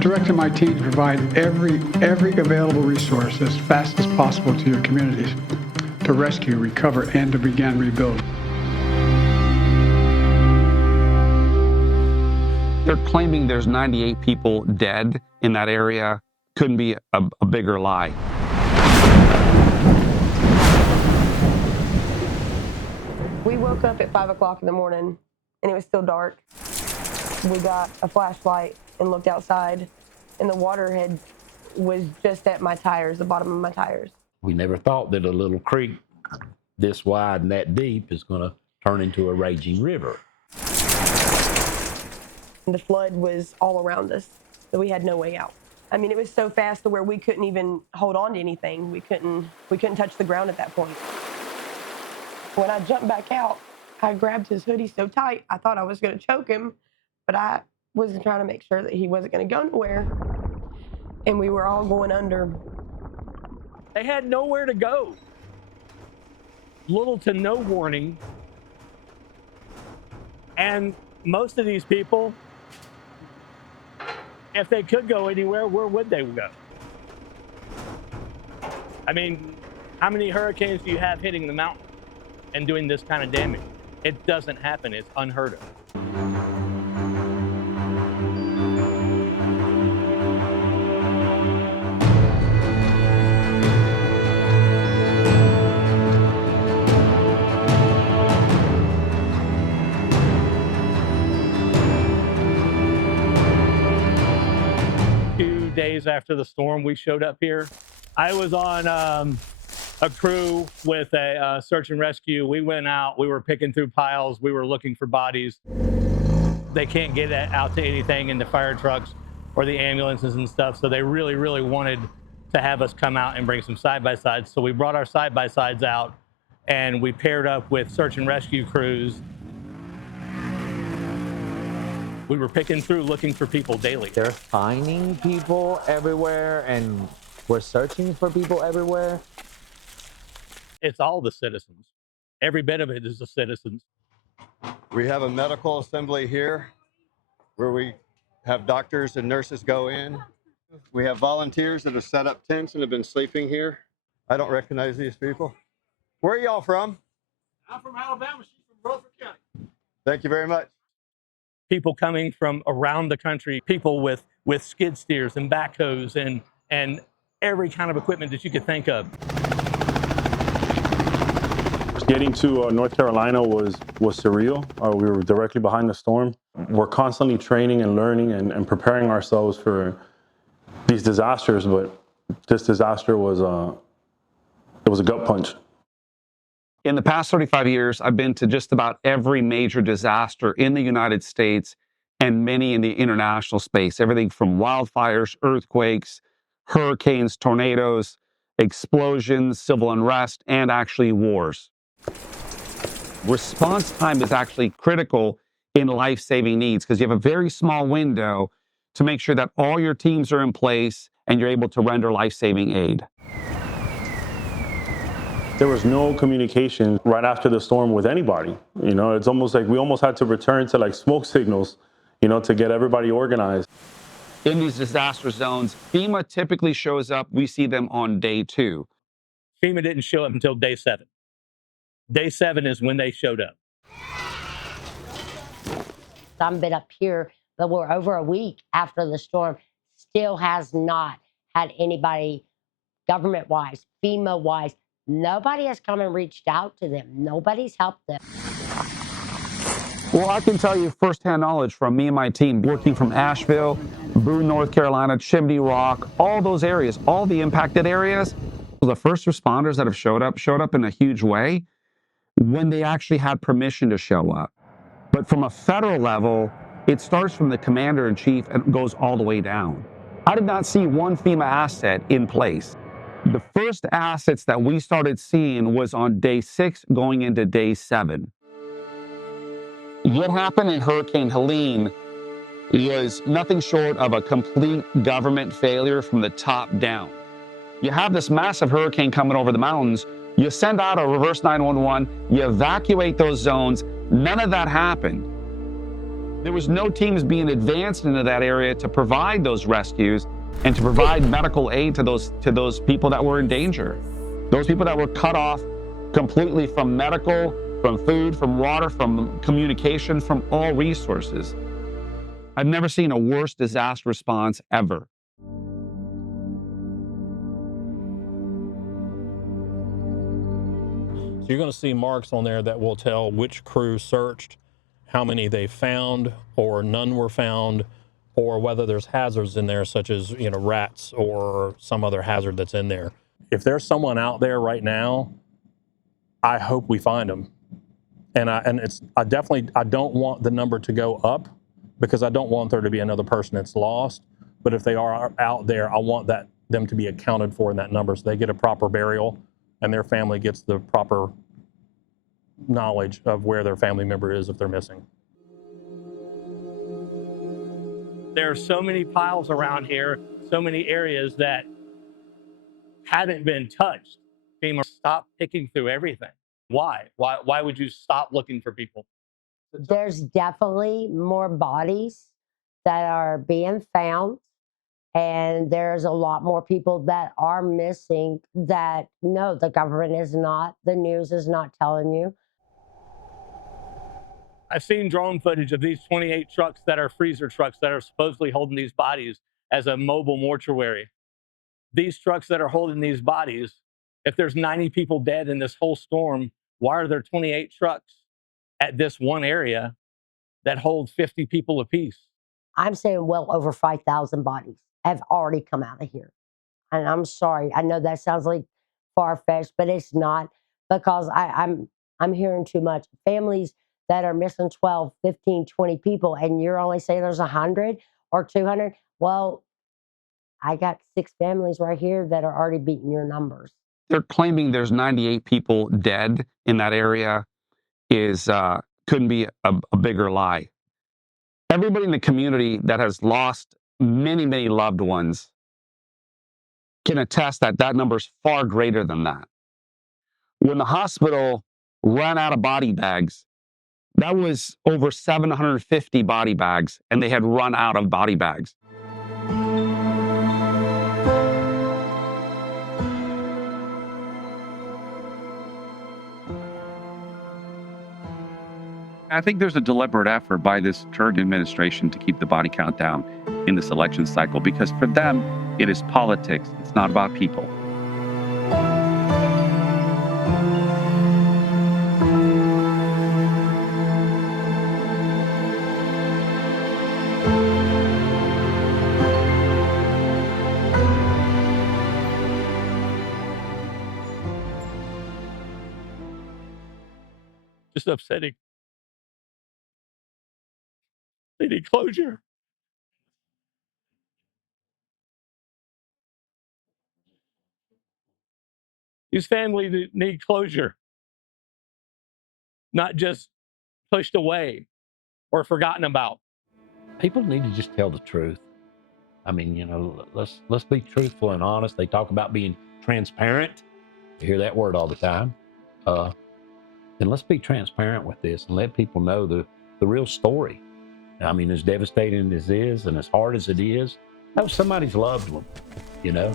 I've directed my team to provide every available resource as fast as possible to your communities to rescue, recover, and to begin rebuilding. They're claiming there's 98 people dead in that area. Couldn't be a bigger lie. We woke up at 5 o'clock in the morning and it was still dark. We got a flashlight and looked outside, and the water was just at my tires, the bottom of my tires. We never thought that a little creek this wide and that deep is going to turn into a raging river. The flood was all around us, so we had no way out. I mean, it was so fast to where we couldn't even hold on to anything. We couldn't touch the ground at that point. When I jumped back out, I grabbed his hoodie so tight, I thought I was going to choke him, but I was trying to make sure that he wasn't going to go nowhere, and we were all going under. They had nowhere to go. Little to no warning. And most of these people, if they could go anywhere, where would they go? I mean, how many hurricanes do you have hitting the mountain and doing this kind of damage? It doesn't happen. It's unheard of. Days after the storm, we showed up here. I was on a crew with a search and rescue. We went out, we were picking through piles, we were looking for bodies. They can't get out to anything in the fire trucks or the ambulances and stuff, so they really, really wanted to have us come out and bring some side-by-sides. So we brought our side-by-sides out and we paired up with search and rescue crews. We were picking through looking for people daily. They're finding people everywhere and we're searching for people everywhere. It's all the citizens. Every bit of it is the citizens. We have a medical assembly here where we have doctors and nurses go in. We have volunteers that have set up tents and have been sleeping here. I don't recognize these people. Where are y'all from? I'm from Alabama. She's from Rutherford County. Thank you very much. People coming from around the country, people with skid steers and backhoes and every kind of equipment that you could think of. Getting to North Carolina was surreal. We were directly behind the storm. We're constantly training and learning and preparing ourselves for these disasters, but this disaster was a gut punch. In the past 35 years, I've been to just about every major disaster in the United States and many in the international space. Everything from wildfires, earthquakes, hurricanes, tornadoes, explosions, civil unrest, and actually wars. Response time is actually critical in life-saving needs because you have a very small window to make sure that all your teams are in place and you're able to render life-saving aid. There was no communication right after the storm with anybody. You know, it's almost like we almost had to return to like smoke signals, you know, to get everybody organized. In these disaster zones, FEMA typically shows up. We see them on day 2. FEMA didn't show up until day 7. Day 7 is when they showed up. I've been up here, but we're over a week after the storm, still has not had anybody government-wise, FEMA-wise. Nobody has come and reached out to them. Nobody's helped them. Well, I can tell you firsthand knowledge from me and my team working from Asheville, Boone, North Carolina, Chimney Rock, all those areas, all the impacted areas. The first responders that have showed up in a huge way when they actually had permission to show up. But from a federal level, it starts from the commander-in-chief and goes all the way down. I did not see one FEMA asset in place. The first assets that we started seeing was on day 6 going into day 7. What happened in Hurricane Helene was nothing short of a complete government failure from the top down. You have this massive hurricane coming over the mountains, you send out a reverse 911, you evacuate those zones, none of that happened. There was no teams being advanced into that area to provide those rescues and to provide medical aid to those people that were in danger. Those people that were cut off completely from medical, from food, from water, from communication, from all resources. I've never seen a worse disaster response ever. So you're going to see marks on there that will tell which crew searched, how many they found, or none were found, or whether there's hazards in there, such as, you know, rats or some other hazard that's in there. If there's someone out there right now, I hope we find them. And I don't want the number to go up, because I don't want there to be another person that's lost. But if they are out there, I want them to be accounted for in that number, so they get a proper burial and their family gets the proper knowledge of where their family member is if they're missing. There are so many piles around here, so many areas that haven't been touched. FEMA, stop picking through everything. Why? Why would you stop looking for people? There's definitely more bodies that are being found, and there's a lot more people that are missing that no, the government is not, the news is not telling you. I've seen drone footage of these 28 trucks that are freezer trucks that are supposedly holding these bodies as a mobile mortuary. These trucks that are holding these bodies, if there's 90 people dead in this whole storm, why are there 28 trucks at this one area that hold 50 people apiece? I'm saying well over 5,000 bodies have already come out of here. And I'm sorry, I know that sounds like far-fetched, but it's not, because I'm hearing too much. Families that are missing 12, 15, 20 people, and you're only saying there's 100 or 200. Well, I got 6 families right here that are already beating your numbers. They're claiming there's 98 people dead in that area couldn't be a bigger lie. Everybody in the community that has lost many, many loved ones can attest that that number is far greater than that. When the hospital ran out of body bags, that was over 750 body bags, and they had run out of body bags. I think there's a deliberate effort by this current administration to keep the body count down in this election cycle, because for them, it is politics. It's not about people. Just upsetting. They need closure. These families need closure, not just pushed away or forgotten about. People need to just tell the truth. I mean, you know, let's be truthful and honest. They talk about being transparent. You hear that word all the time. And let's be transparent with this and let people know the real story. I mean, as devastating as it is and as hard as it is, that was somebody's loved one, you know?